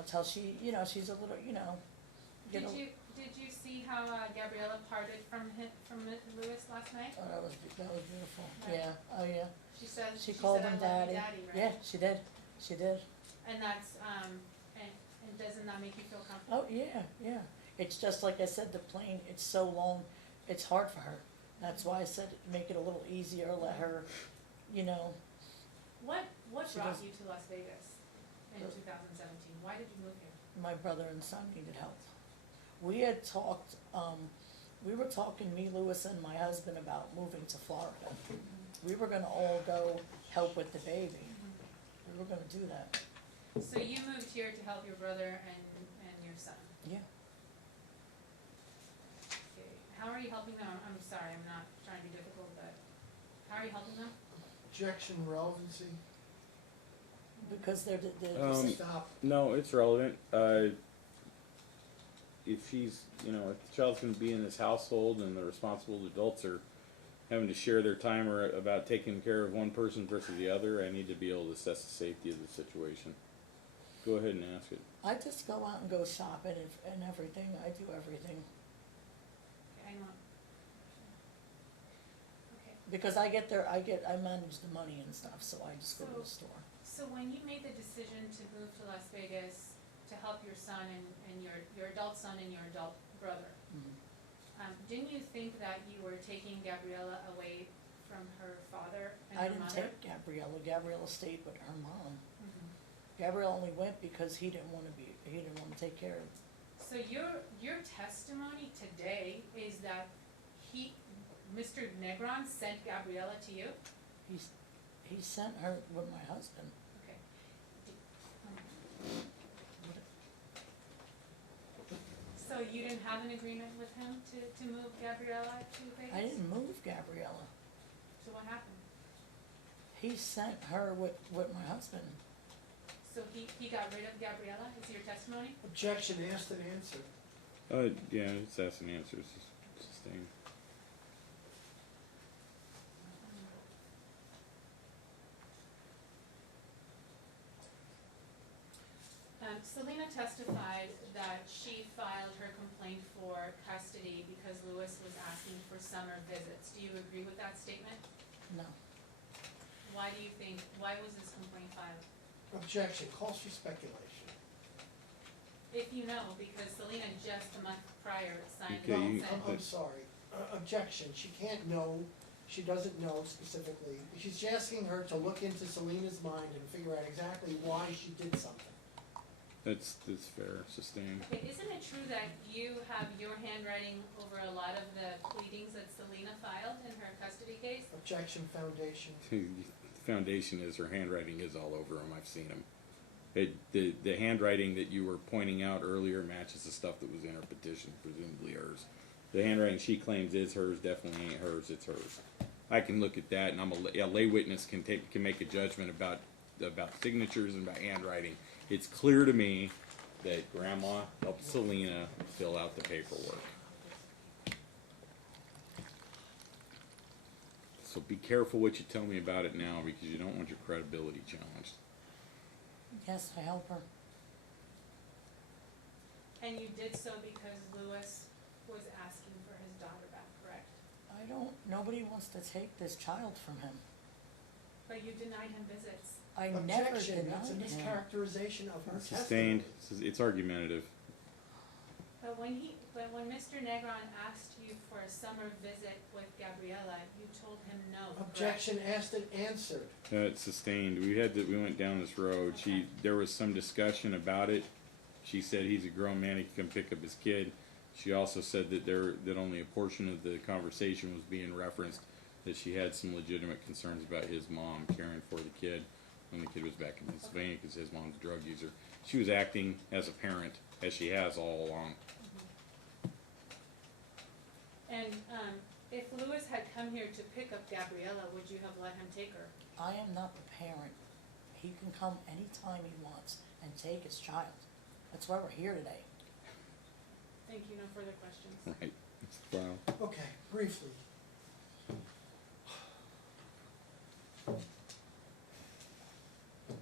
till she, she's a little, Did you see how Gabriella parted from Lewis last night? Oh, that was beautiful. Right. Yeah, oh yeah. She said She called him I love you, daddy. Daddy, right? Yeah, she did. And that's and doesn't that make you feel comfortable? Oh, yeah. It's just like I said, the plane, it's so long, it's hard for her. That's why I said make it a little easier, let her, What She brought does- you to Las Vegas in 2017? Why did you move here? my brother and son needed help. We had talked, we were talking, me, Lewis, and my husband, about moving to Florida. We were gonna all go help with the baby. We were gonna do that. So you moved here to help your brother and your son. Yeah. Okay. How are you helping them? I'm sorry, I'm not trying to be difficult, but how are you helping them? Objection relevancy. Because they're Stop. No, it's relevant. If she's, if the child's going to be in this household and the responsible adults are having to share their time or about taking care of one person versus the other, I need to be able to assess the safety of the situation. Go ahead and ask it. I just go out and go shopping and everything. I do everything. hang on. Okay, Because I manage the money and stuff, so I just go to the store. so when you made the decision to move to Las Vegas to help your son and your adult son and your adult brother, Mhm. didn't you think that you were taking Gabriella away from her father and I her didn't mother? take Gabriella. Gabriella stayed with her mom. Mhm. Gabriella only went because he didn't wanna take care of. So your testimony today is that Mr. Negron sent Gabriella to you? He sent her with my husband. Okay. So you didn't have an agreement with him to move Gabriella to Vegas? I didn't move Gabriella. So what happened? He sent her with my husband. So he got rid of Gabriella, is your testimony? Objection, asked and answered. Yeah, it's asked and answers, sustained. Selena testified that she filed her complaint for custody because Lewis was asking for summer visits. Do you agree with that statement? No. Why was this complaint filed? Objection, calls for speculation. If you know, because Selena just a month prior signed Okay, the you- consent. I'm sorry, objection, she can't know, she doesn't know specifically. She's asking her to look into Selena's mind and figure out exactly why she did something. That's fair, sustained. Okay, isn't it true that you have your handwriting over a lot of the pleadings that Selena filed in her custody case? Objection, foundation. The foundation is, her handwriting is all over them, I've seen them. The handwriting that you were pointing out earlier matches the stuff that was in her petition, presumably hers. The handwriting she claims is hers definitely ain't hers, it's hers. I can look at that, and a lay witness can make a judgment about signatures and about handwriting. It's clear to me that Grandma helped Selena fill out the paperwork. So be careful what you tell me about it now, because you don't want your credibility challenged. Yes, I help her. And you did so because Lewis was asking for his daughter back, correct? Nobody wants to take this child from him. But you denied him visits. I never Objection, that's a denied him. mischaracterization of her Sustained. testimony. It's argumentative. But when Mr. Negron asked you for a summer visit with Gabriella, you told him no, correct? Objection, asked and answered. It's sustained. We went down this road. Okay. There was some discussion about it. She said he's a grown man, he can come pick up his kid. She also said that only a portion of the conversation was being referenced, that she had some legitimate concerns about his mom caring for the kid when the kid was back in Pennsylvania because his mom's a drug user. She was acting as a parent, as she has all along. And if Lewis had come here to pick up Gabriella, would you have let him take her? I am not the parent. He can come anytime he wants and take his child. That's why we're here today. Thank you, no further questions. Right. It's the file. Okay, briefly.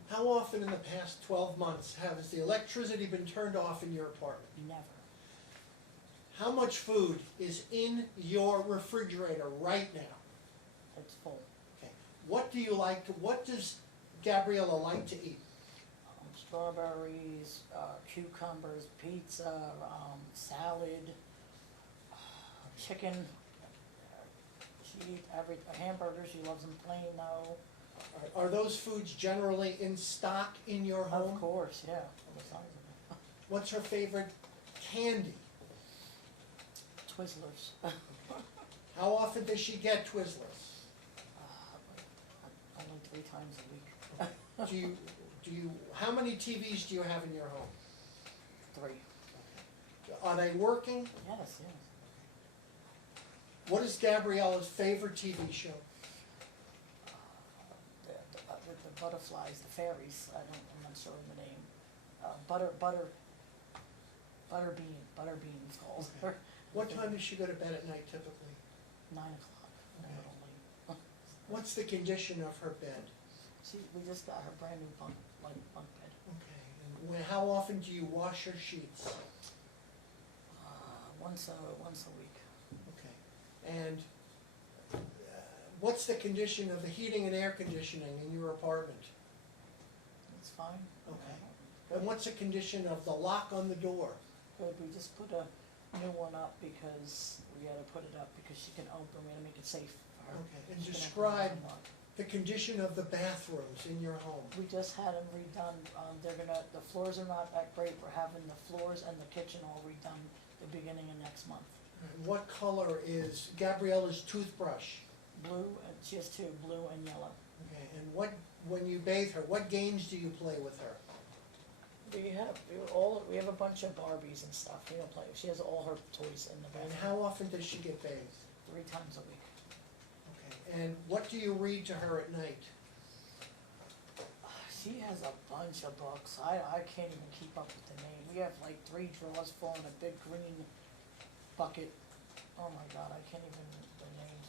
How often in the past 12 months has the electricity been turned off in your apartment? Never. How much food is in your refrigerator right now? It's full. Okay. What does Gabriella like to eat? Strawberries, cucumbers, pizza, salad, chicken. She eats hamburgers. She loves them plain though. Are those foods generally in stock in your home? Of course, yeah. All the size of it. What's her favorite candy? Twizzlers. How often does she get Twizzlers? Only 3 times a week. How many TVs do you have in your home? 3. Are they working? Yes, yes. What is Gabriella's favorite TV show? With the butterflies, the fairies. I'm not sure of the name. Butterbean it's called. Okay. What time does she go to bed at night typically? 9 o'clock. Okay. Literally. What's the condition of her bed? We just got her brand new bunk bed. Okay. And how often do you wash her sheets? Once a week. Okay. And what's the condition of the heating and air conditioning in your apartment? It's fine. Okay. And what's the condition of the lock on the door? Good, we just put a new one up because we had to put it up because she can open, we had to make it safe for her. Okay, and She can open the describe lock. the condition of the bathrooms in your home. We just had them redone, the floors are not that great, we're having the floors and the kitchen all redone the beginning of next month. And what color is Gabriella's toothbrush? Blue, and she has two, blue and yellow. Okay, and when you bathe her, what games do you play with her? We have a bunch of Barbies and stuff, we don't play, she has all her toys in the And bathroom, how often does she get bathed? 3 times a week. Okay, and what do you read to her at night? She has a bunch of books, I can't even keep up with the name, we have like 3 drawers full and a big green bucket. Oh my God, I can't even, the names,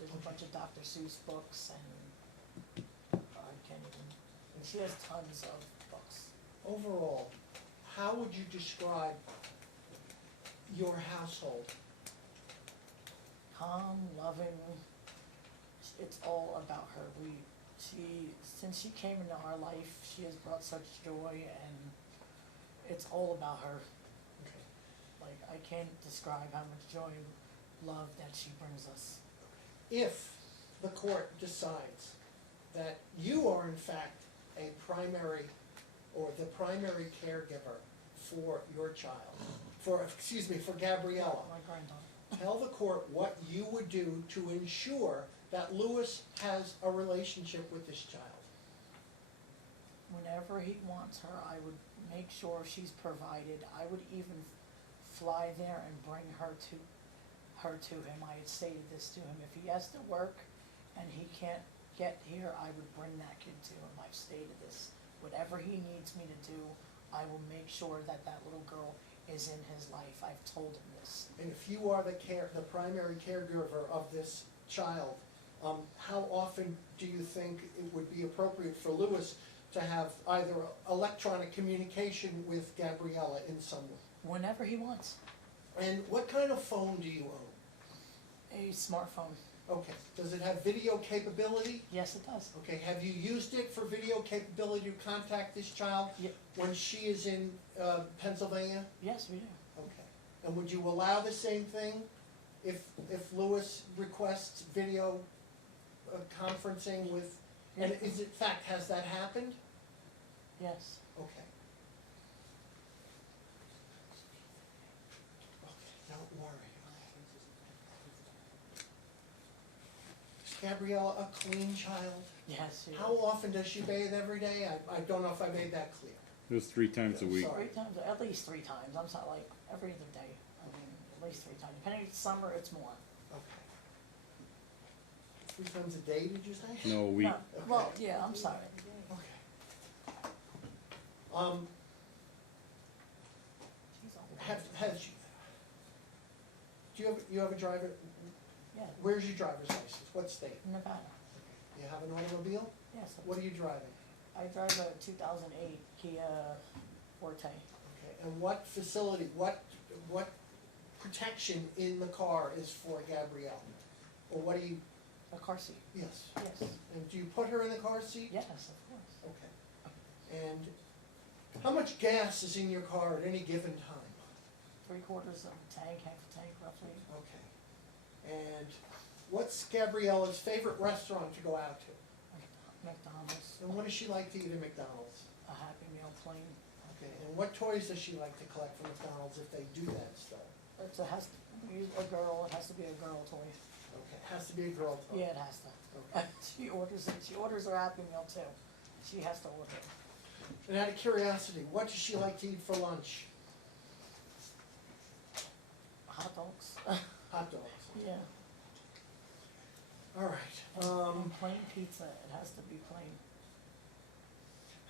there's a bunch of Dr. Seuss books and I can't even, and she has tons of books. Overall, how would you describe your household? Calm, loving, it's all about her. Since she came into our life, she has brought such joy and it's all about her. Okay. Like, I can't describe how much joy and love that she brings us. If the court decides that you are in fact a primary or the primary caregiver for your child, for Gabriella, My granddaughter. tell the court what you would do to ensure that Lewis has a relationship with this child. Whenever he wants her, I would make sure she's provided. I would even fly there and bring her to him. I had stated this to him. If he has to work and he can't get here, I would bring that kid to him. I've stated this. Whatever he needs me to do, I will make sure that little girl is in his life. I've told him this. And if you are the primary caregiver of this child, how often do you think it would be appropriate for Lewis to have either electronic communication with Gabriella in some way? Whenever he wants. And what kind of phone do you own? A smartphone. Okay, does it have video capability? Yes, it does. Okay, have you used it for video capability to contact this child Ye- when she is in Pennsylvania? Yes, we do. Okay, and would you allow the same thing if Lewis requests video conferencing with, and is it fact, has that happened? Yes. Okay. Okay, don't worry. Is Gabriella a clean child? Yes, she How is. often does she bathe every day? I don't know if I made that clear. It was 3 times a week. Sorry. 3 times, at least 3 times. I'm sorry, like every other day. I mean, at least 3 times. Depending on summer, it's more. Okay. 3 times a day, did you say? No, a week. No, well, yeah, I'm sorry. Okay. She's all Has you have a driver, yeah, where's your driver's license? What state? Nevada. You have an automobile? Yes. What are you driving? I drive a 2008 Kia Forte. Okay, and what facility, what protection in the car is for Gabrielle? Or what do you, A car seat. yes, Yes. and do you put her in the car seat? Yes, of course. Okay. And how much gas is in your car at any given time? 3/4 of a tank, half a tank roughly. Okay. And what's Gabriella's favorite restaurant to go out to? McDonald's, And what does she like to eat at McDonald's? a Happy Meal plain. Okay, and what toys does she like to collect from McDonald's if they do that stuff? It has to be a girl, it has to be a girl toy. Okay, has to be a girl toy. Yeah, it has to. Okay. She orders it, she orders her Happy Meal too. She has to order it. And out of curiosity, what does she like to eat for lunch? Hot dogs. Hot dogs. Yeah. All right. Plain pizza, it has to be plain.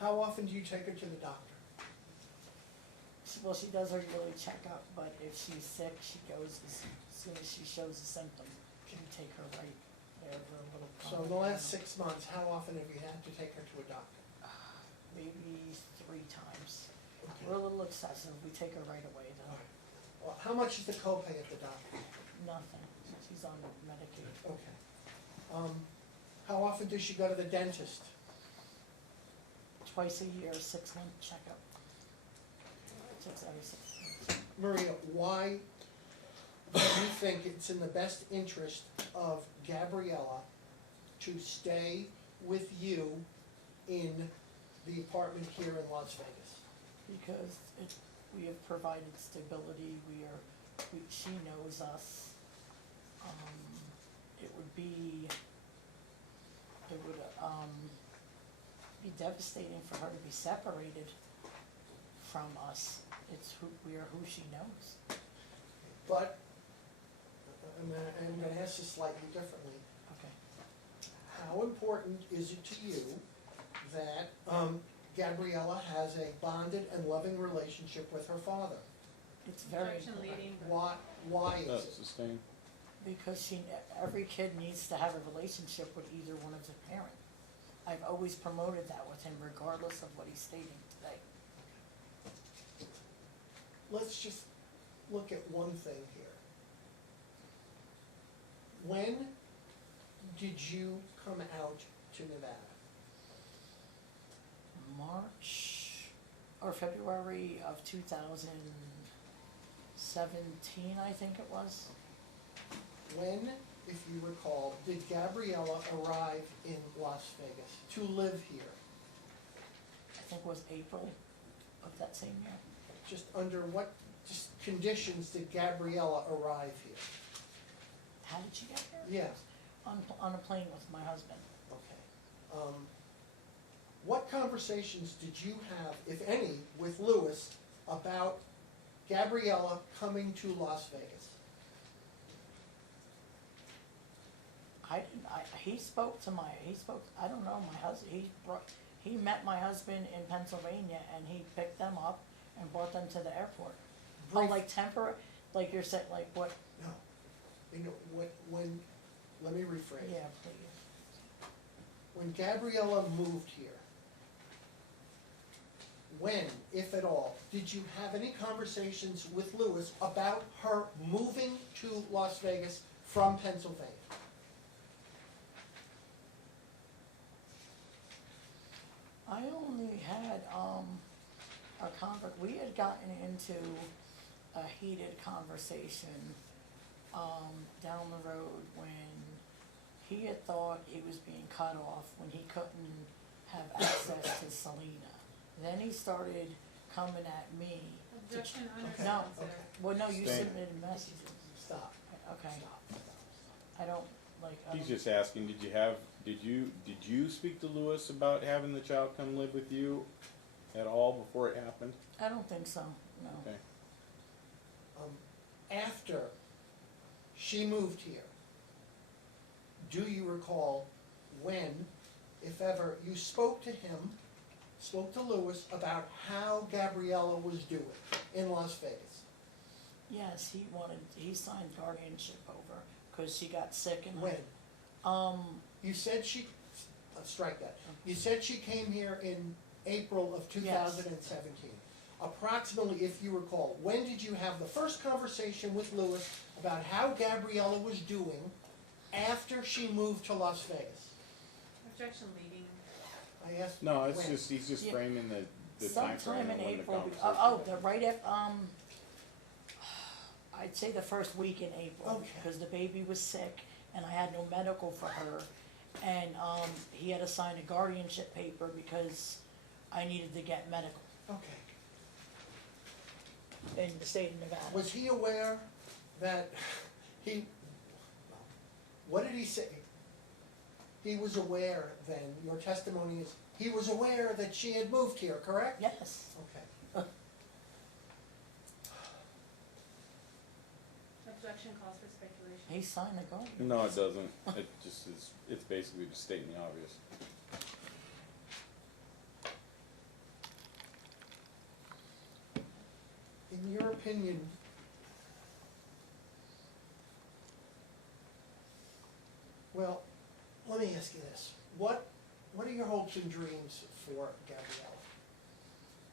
How often do you take her to the doctor? Well, she does her yearly checkup, but if she's sick, she goes as soon as she shows a symptom. We take her right there for a little. So in the last 6 months, how often have you had to take her to a doctor? Maybe 3 times. Okay. We're a little excessive, we take her right away All though. right. Well, how much is the copay at the doctor? Nothing. She she's on Medicaid. Okay. How often does she go to the dentist? Twice a year, 6-month checkup. Every 6 months. Maria, why do you think it's in the best interest of Gabriella to stay with you in the apartment here in Las Vegas? Because we have provided stability, she knows us. It would be devastating for her to be separated from us. We are who she knows. But, I'm gonna ask this slightly differently. Okay. How important is it to you that Gabriella has a bonded and loving relationship with her father? It's very Objection important. leading. Why is it? Sustain. Because every kid needs to have a relationship with either one of their parents. I've always promoted that with him regardless of what he's stating today. Let's just look at one thing here. When did you come out to Nevada? March or February of 2017, I think it was. When, if you recall, did Gabriella arrive in Las Vegas to live here? I think it was April of that same year. Just under what conditions did Gabriella arrive here? How did she get here? Yeah, On a plane with my husband. okay. What conversations did you have, if any, with Lewis about Gabriella coming to Las Vegas? He spoke, I don't know, my husband, he met my husband in Pennsylvania and he picked them up and brought them to the airport. Oh, Brief- like temporary, like you're saying, like what? No, you know, when, let me rephrase. Yeah, please. When Gabriella moved here, when, if at all, did you have any conversations with Lewis about her moving to Las Vegas from Pennsylvania? I only had, we had gotten into a heated conversation, down the road when he had thought he was being cut off, when he couldn't have access to Selena. Then he started coming at me. Objection under Okay. No, sir. well, no, you Stay. submitted messages. Stop. Okay, Stop. I don't, like, He's just asking, did you speak to Lewis about having the child come live with you at all before it happened? I don't think so, no. Okay. After she moved here, do you recall when, if ever, you spoke to him, spoke to Lewis about how Gabriella was doing in Las Vegas? Yes, he signed guardianship over, cause she got sick and. When? You said she, strike that, you said she came here in April of 2017. Approximately, if you recall, when did you have the first conversation with Lewis about how Gabriella was doing after she moved to Las Vegas? Objection leading. I asked. No, it's when. just, he's just Yeah. framing the timeframe sometime in of when the April, conversation. right at, I'd say the first week in April, Okay. because the baby was sick and I had no medical for her. And, he had to sign a guardianship paper because I needed to get medical Okay. in the state of Nevada. Was he aware that what did he say? He was aware then, your testimony is, he was aware that she had moved here, correct? Yes, Okay. Objection calls for speculation. he signed the guardianship. No, it doesn't. It just is, it's basically just stating the obvious. In your opinion, well, let me ask you this. What are your hopes and dreams for Gabriella?